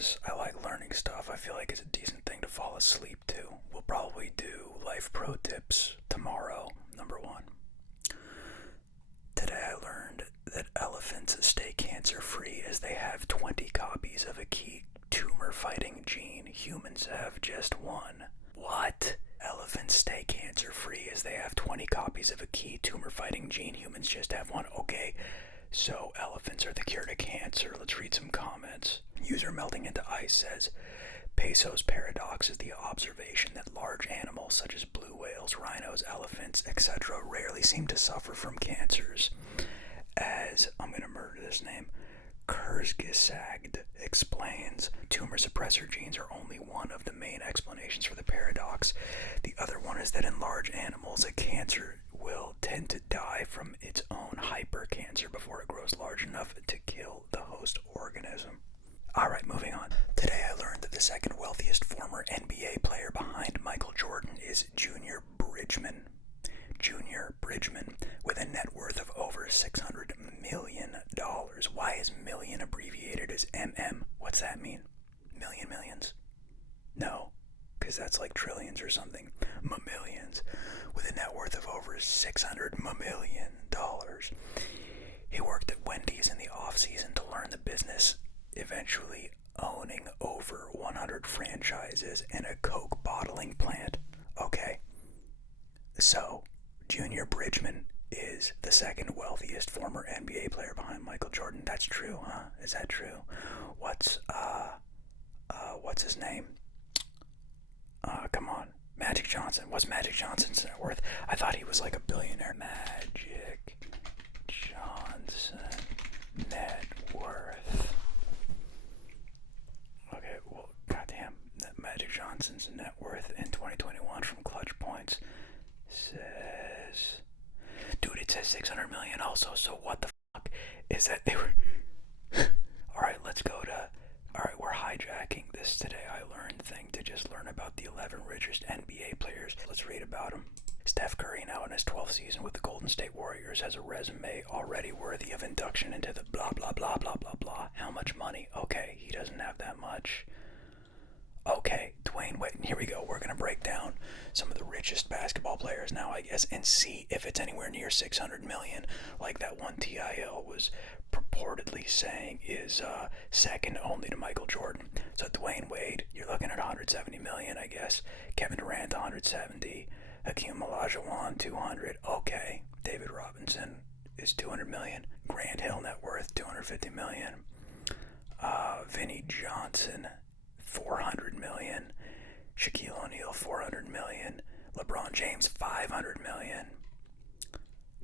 because I like learning stuff. I feel like it's a decent thing to fall asleep to. We'll probably do life pro tips tomorrow. Number 1. Today I learned that elephants stay cancer-free as they have 20 copies of a key tumor-fighting gene. Humans have just one. What? Elephants stay cancer-free as they have 20 copies of a key tumor-fighting gene. Humans just have one. Okay, so elephants are the cure to cancer. Let's read some comments. User Melting into Ice says, Peso's paradox is the observation that large animals such as blue whales, rhinos, elephants, etc. rarely seem to suffer from cancers. As, I'm going to murder this name, Kurzgesagt explains, tumor suppressor genes are only one of the main explanations for the paradox. The other one is that in large animals, a cancer will tend to die from its own hypercancer before it grows large enough to kill the host organism. Alright, moving on. Today I learned that the second wealthiest former NBA player behind Michael Jordan is Junior Bridgman. Junior Bridgman, with a net worth of over $600 million. Why is million abbreviated as MM? What's that mean? Millions? No, because that's like trillions or something. Millions. With a net worth of over $600 million. He worked at Wendy's in the off-season to learn the business, eventually owning over 100 franchises and a Coke bottling plant. Okay, so Junior Bridgman is the second wealthiest former NBA player behind Michael Jordan. That's true, huh? Is that true? What's his name? Come on. Magic Johnson. What's Magic Johnson's net worth? I thought he was like a billionaire. Magic Johnson net worth. Okay, well, goddamn. Magic Johnson's net worth in 2021 from Clutch Points says, dude, it says 600 million also, so what the fuck is that they were alright, let's go to, alright, we're hijacking this Today I Learned thing to just learn about the 11 richest NBA players. Let's read about them. Steph Curry, now in his 12th season with the Golden State Warriors, has a resume already worthy of induction into the blah blah blah blah blah blah. How much money? Okay, he doesn't have that much. Okay, Dwayne Wade, here we go. We're going to break down some of the richest basketball players now, I guess, and see if it's anywhere near 600 million, like that one TIL was purportedly saying is second only to Michael Jordan. So Dwayne Wade, you're looking at 170 million, I guess. Kevin Durant, 170. Hakeem Olajuwon, 200. Okay, David Robinson is 200 million. Grant Hill net worth, 250 million. Vinnie Johnson, 400 million. Shaquille O'Neal, 400 million. LeBron James, 500 million.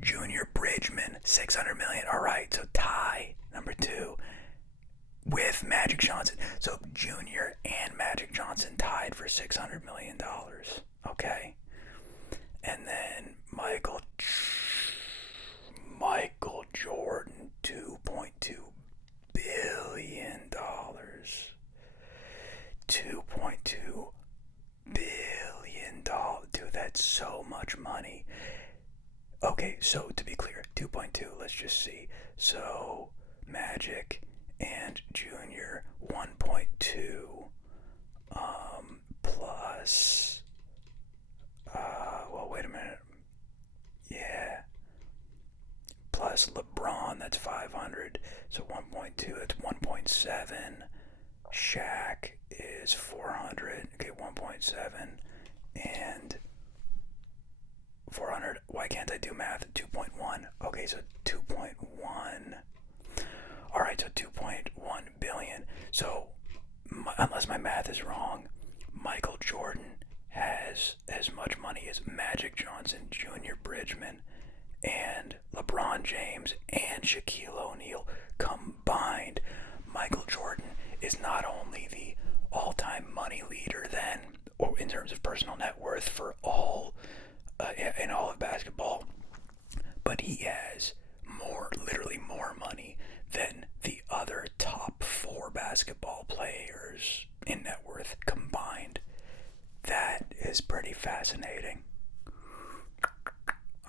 Junior Bridgman, 600 million. Alright, so tie number 2 with Magic Johnson. So Junior and Magic Johnson tied for $600 million. Okay. And then Michael Jordan, $2.2 billion. $2.2 billion. Dude, that's so much money. Okay, so to be clear, 2.2, let's just see. So Magic and Junior, 1.2 plus well, wait a minute. Yeah. Plus LeBron, that's 500. So 1.2, that's 1.7. Shaq is 400. Okay, 1.7 and 400. Why can't I do math? 2.1. Okay, so 2.1. Alright, so 2.1 billion. So, unless my math is wrong, Michael Jordan has as much money as Magic Johnson, Junior Bridgman, and LeBron James and Shaquille O'Neal combined. Michael Jordan is not only the all-time money leader then, or in terms of personal net worth for all in all of basketball, but he has literally more money than the other top 4 basketball players in net worth combined. That is pretty fascinating.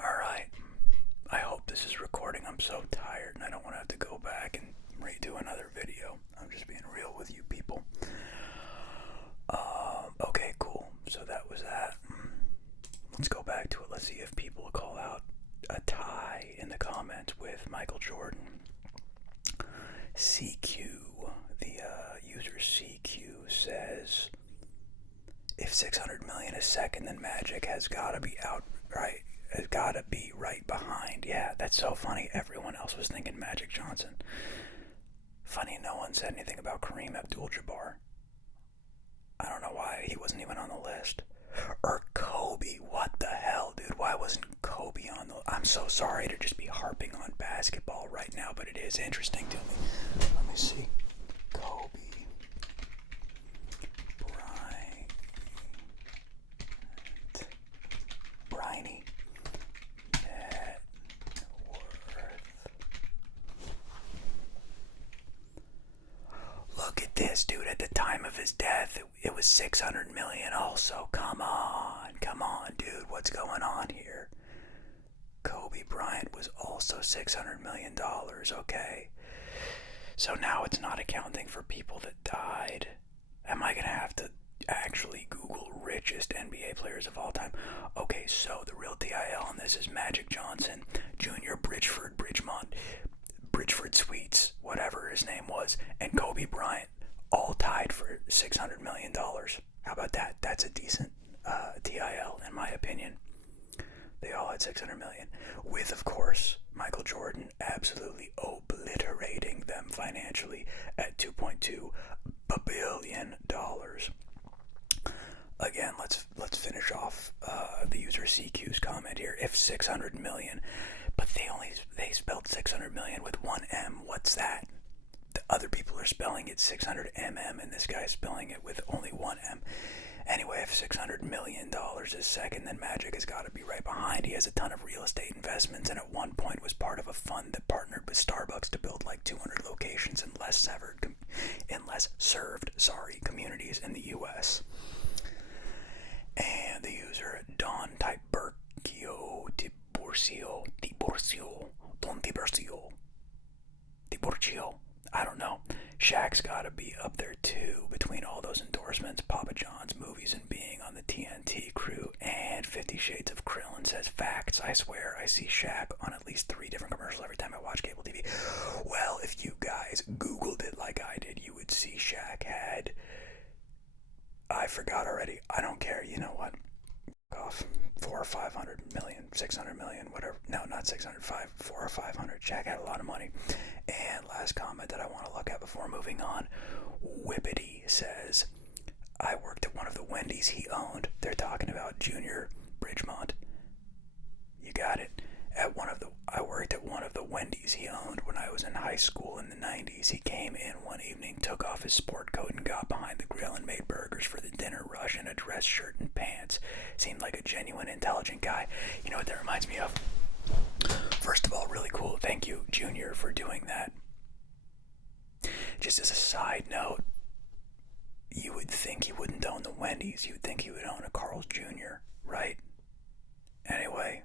Alright, I hope this is recording. I'm so tired and I don't want to have to go back and redo another video. I'm just being real with you people. CQ, the user CQ says, if 600 million a second, then Magic has gotta be out, right? Has gotta be right behind. Yeah, that's so funny. Everyone else was thinking Magic Johnson. Funny, no one said anything about Kareem Abdul-Jabbar. I don't know why he wasn't even on the list. Or Kobe. What the hell, dude? Why wasn't Kobe on the... I'm so sorry to just be harping on basketball right now, but it is interesting to me. Let me see. Kobe Bryant. Bryant. Net worth. Look at this, dude. At the time of his death, it was 600 million also. Come on, dude. What's going on here? Kobe Bryant was also $600 million, okay? So now it's not accounting for people that died. Am I going to have to actually Google richest NBA players of all time? Okay, so the real DIL on this is Magic Johnson, Junior Bridgeford Sweets, whatever his name was, and Kobe Bryant, all tied for $600 million. How about that? That's a decent DIL, in my opinion. They all had 600 million, with, of course, Michael Jordan absolutely obliterating them financially at $2.2 billion. Again, let's finish off the user CQ's comment here. If 600 million, but they spelled 600 million with one M. What's that? The other people are spelling it 600 mm, and this guy's spelling it with only one M. Anyway, if $600 million is second, then Magic has got to be right behind. He has a ton of real estate investments, and at one point was part of a fund that partnered with Starbucks to build like 200 locations in less served communities in the U.S. And the user Don Tiburcio, I don't know. Shaq's gotta be up there too, between all those endorsements, Papa John's, movies, and being on the TNT crew, and 50 Shades of Krillin says facts. I swear I see Shaq on at least 3 different commercials every time I watch cable TV. Well, if you guys Googled it like I did, you would see Shaq had... I forgot already. I don't care. You know what? Off 400 or 500 million, 600 million, whatever. No, not 600, 400 or 500. Shaq had a lot of money. And last comment that I want to look at before moving on. Whippity says, I worked at one of the Wendy's he owned. They're talking about Junior Bridgemont. You got it. I worked at one of the Wendy's he owned when I was in high school in the 90s. He came in one evening, took off his sport coat, and got behind the grill and made burgers for the dinner rush in a dress shirt and pants. Seemed like a genuine, intelligent guy. You know what that reminds me of? First of all, really cool. Thank you, Junior, for doing that. Just as a side note, you would think he wouldn't own the Wendy's. You would think he would own a Carl's Jr., right? Anyway,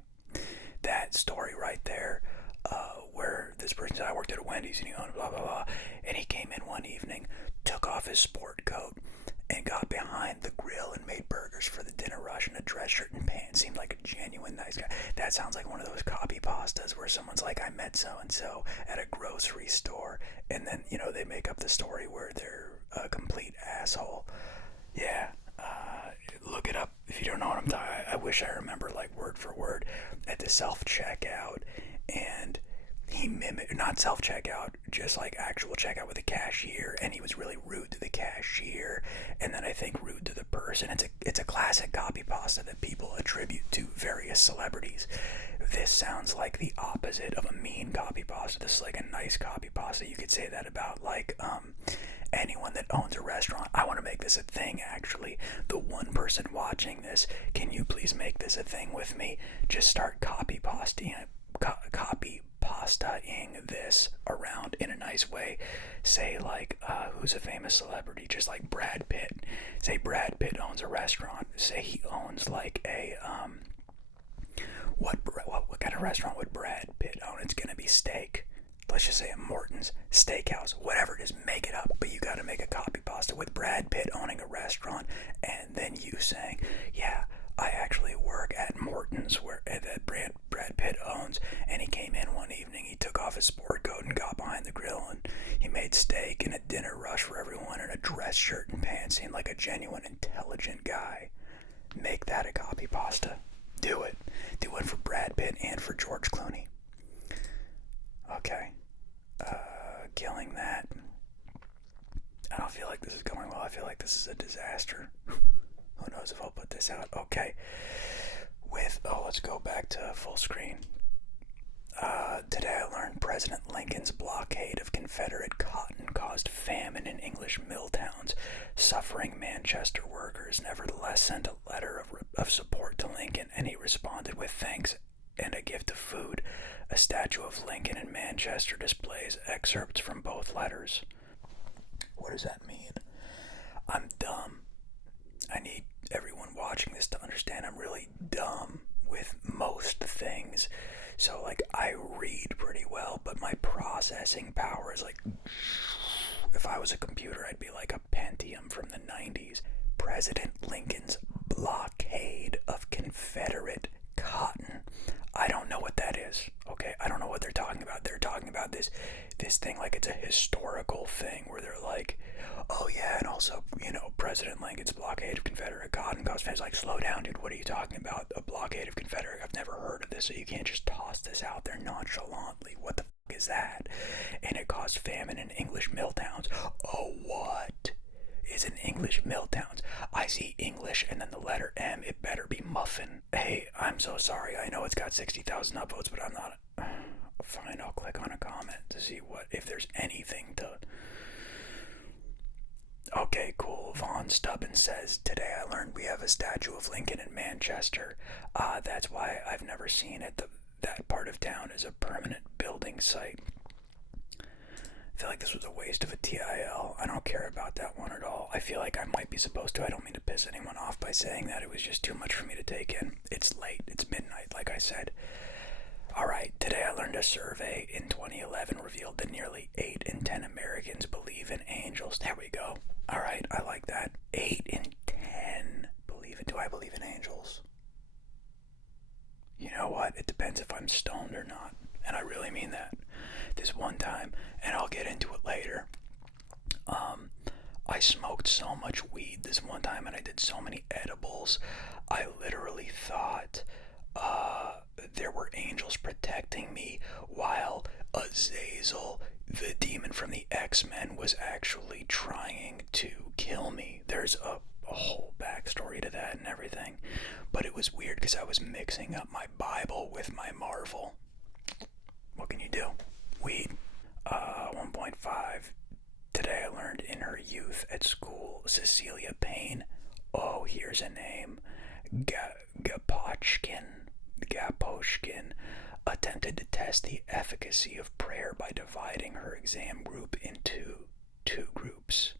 that story right there, where this person said, I worked at a Wendy's and he owned blah, blah, blah, and he came in one evening, took off his sport coat, and got behind the grill and made burgers for the dinner rush in a dress shirt and pants. Seemed like a genuine nice guy. That sounds like one of those copy pastas where someone's like, I met so-and-so at a grocery store, and then, you know, they make up the story where they're a complete asshole. Yeah, look it up if you don't know what I'm talking about. I wish I remember like word for word at the self-checkout, and he mimicked, not self-checkout, just like actual checkout with a cashier, and he was really rude to the cashier, and then I think rude to the person. It's a classic copy pasta that people attribute to various celebrities. This sounds like the opposite of a mean copy pasta. This is like a nice copy pasta. You could say that about like anyone that owns a restaurant. I want to make this a thing, actually. The one person watching this, can you please make this a thing with me? Just start copy pastaing this around in a nice way. Say like, who's a famous celebrity? Just like Brad Pitt. Say Brad Pitt owns a restaurant. Say he owns like a, what kind of restaurant would Brad Pitt own? It's gonna be steak. Let's just say a Morton's Steakhouse, whatever it is, make it up, but you gotta make a copy pasta with Brad Pitt owning a restaurant, and then you saying, yeah, I actually work at Morton's, where that Brad Pitt owns, and he came in one evening, he took off his sport coat and got behind the grill, and he made made steak and a dinner rush for everyone in a dress shirt and pants, seemed like a genuine, intelligent guy. Make that a copy pasta. Do it. Do it for Brad Pitt and for George Clooney. Okay. Killing that. I don't feel like this is going well. I feel like this is a disaster. Who knows if I'll put this out. Okay. Let's go back to full screen. Today I learned President Lincoln's blockade of Confederate cotton caused famine in English mill towns. Suffering Manchester workers nevertheless sent a letter of support to Lincoln, and he responded with thanks and a gift of food. A statue of Lincoln in Manchester displays excerpts from both letters. What does that mean? I'm dumb. I need everyone watching this to understand I'm really dumb with most things. So, like, I read pretty well, but my processing power is like, if I was a computer, I'd be like a Pentium from the 90s. President Lincoln's blockade of Confederate cotton. I don't know what that is, okay? I don't know what they're talking about. They're talking about this thing like it's a historical thing where they're like, oh yeah, and also, President Lincoln's blockade of Confederate cotton caused famine. Like, slow down, dude. What are you talking about? A blockade of Confederate? I've never heard of this, so you can't just toss this out there nonchalantly. What the f*** is that? And it caused famine in English mill towns. Oh, what? Is in English mill towns. I see English and then the letter M. It better be muffin. Hey, I'm so sorry. I know it's got 60,000 upvotes, but I'm not. Fine, I'll click on a comment to see if there's anything to. Okay, cool. Vaughn Stubbins says, today I learned we have a statue of Lincoln in Manchester. That's why I've never seen it. That part of town is a permanent building site. I feel like this was a waste of a TIL. I don't care about that one at all. I feel like I might be supposed to. I don't mean to piss anyone off by saying that. It was just too much for me to take in. It's late. It's midnight, like I said. Alright, today I learned a survey in 2011 revealed that nearly 8 in 10 Americans believe in angels. There we go. Alright, I like that. 8 in 10 believe in. Do I believe in angels? You know what? It depends if I'm stoned or not. And I really mean that. This one time, and I'll get into it later, I smoked so much weed this one time and I did so many edibles, I literally thought there were angels protecting me while Azazel, the demon from the X-Men, was actually trying to kill me. There's a whole backstory to that and everything, but it was weird because I was mixing up my Bible with my Marvel. What can you do? Weed. 1.5. Today I learned in her youth at school, Cecilia Payne, oh, here's a name, Gaposhkin, attempted to test the efficacy of prayer by dividing her exam group into 2 groups,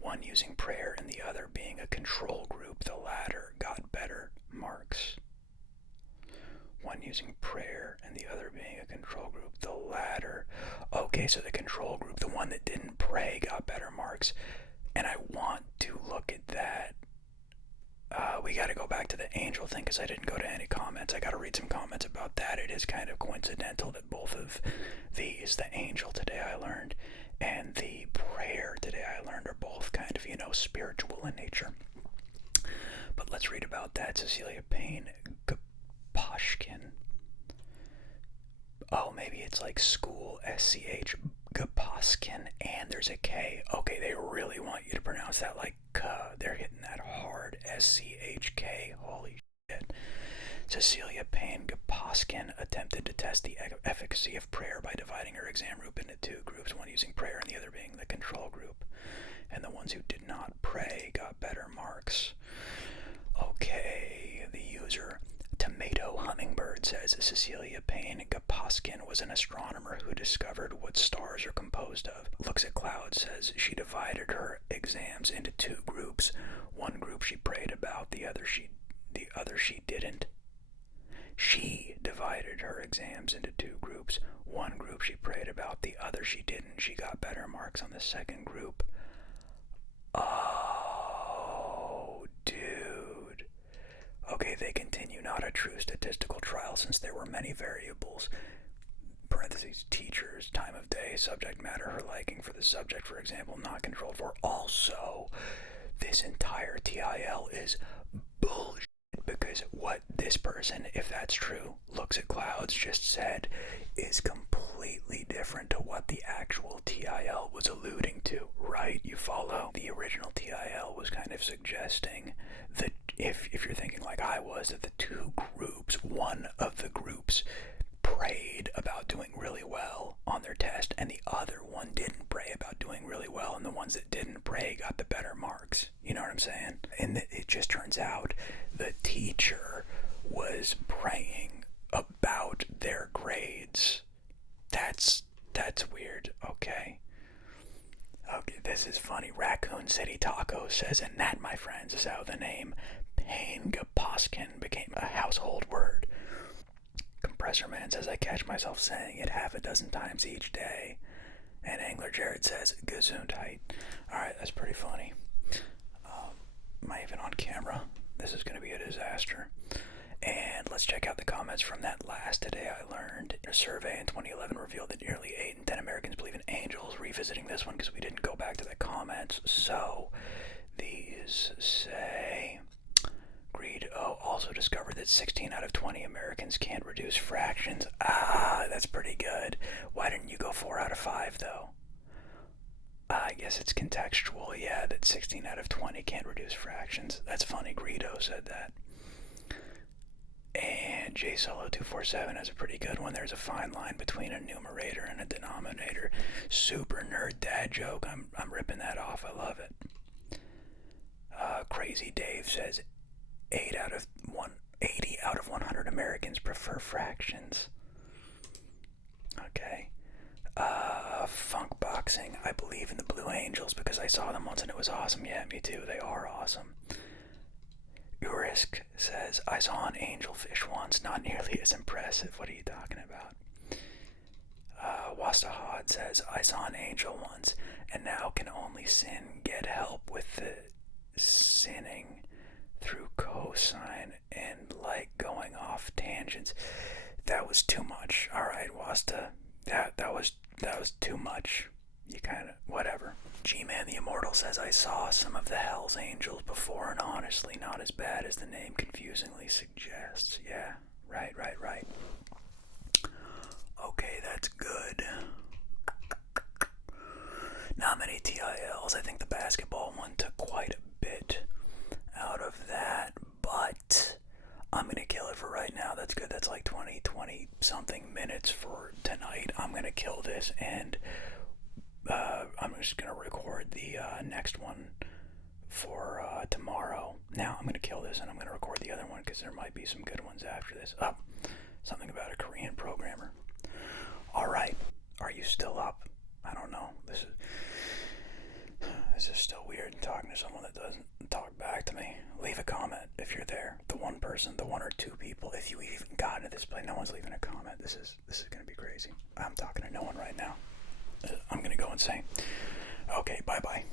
one using prayer and the other being a control group. The latter got better marks. One using prayer and the other being a control group. The latter. Okay, so the control group, the one that didn't pray, got better marks. And I want to look at that. We got to go back to the angel thing because I didn't go to any comments. I got to read some comments about that. It is kind of coincidental that both of these, the angel today I learned and the prayer today I learned, are both kind of, spiritual in nature. But let's read about that. Cecilia Payne, Gaposhkin. Oh, maybe it's like school, SCH, Gaposhkin, and there's a K. Okay, they really want you to pronounce that like K. They're hitting that hard, SCHK. Holy shit. Cecilia Payne Gaposhkin attempted to test the efficacy of prayer by dividing her exam group into 2 groups, one using prayer and the other being the control group. And the ones who did not pray got better marks. Okay, the user Tomato Hummingbird says Cecilia Payne Gaposhkin was an astronomer who discovered what stars are composed of. Looks at Clouds says she divided her exams into 2 groups. One group she prayed about, the other she didn't. She divided her exams into 2 groups. One group she prayed about, the other she didn't. She got better marks on the second group. Oh, dude. Okay, they continue. Not a true statistical trial since there were many variables. parentheses, teachers, time of day, subject matter, her liking for the subject, for example, not controlled for. Also, this entire TIL is bullshit, because what this person, if that's true, looks at clouds just said is completely different to what the actual TIL was alluding to, right? You follow? The original TIL was kind of suggesting that if you're thinking like I was, that the two groups, one of the groups prayed about doing really well on their test and the other one didn't pray about doing really well, and the ones that didn't pray got the better marks. You know what I'm saying? And it just turns out the teacher was praying about their grades. That's weird. Okay, this is funny. Raccoon City Taco says, and that, my friends, is how the name Pangaposkin became a household word. Compressor Man says, I catch myself saying it half a dozen times each day. And Angler Jared says, Gesundheit. Alright, that's pretty funny. Am I even on camera? This is going to be a disaster. And let's check out the comments from that last Today I Learned. A survey in 2011 revealed that nearly 8 in 10 Americans believe in angels. Revisiting this one because we didn't go back to the comments. So, these say... Greed also discovered that 16 out of 20 Americans can't reduce fractions. Ah, that's pretty good. Why didn't you go 4 out of 5, though? I guess it's contextual, yeah, that 16 out of 20 can't reduce fractions. That's funny, Greedo said that. And JSolo247 has a pretty good one. There's a fine line between a numerator and a denominator. Super nerd dad joke. I'm ripping that off. I love it. Crazy Dave says 80 out of 100 Americans prefer fractions. Okay. Funk Boxing. I believe in the Blue Angels because I saw them once and it was awesome. Yeah, me too. They are awesome. Urisk says, I saw an angelfish once, not nearly as impressive. What are you talking about? Wastahad says, I saw an angel once and now can only sin get help with the sinning through cosine and like going off tangents. That was too much. Alright, Wasta. That was too much. You kinda whatever. G-Man the Immortal says, I saw some of the Hell's Angels before and honestly not as bad as the name confusingly suggests. Yeah, right. Okay, that's good. Not many TILs. I think the basketball one took quite a bit out of that, but I'm gonna kill it for right now. That's good. That's like 20 something minutes for tonight. I'm gonna kill this, and I'm just gonna record the next one for tomorrow. Now I'm gonna kill this and I'm gonna record the other one because there might be some good ones after this. Something about a Korean programmer. Alright, are you still up? I don't know. This is still weird talking to someone that doesn't talk back to me. Leave a comment if you're there. The one person, the 1 or 2 people. If you even got into this play, no one's leaving a comment. This is gonna be crazy. I'm talking to no one right now. I'm gonna go insane. Okay, bye-bye.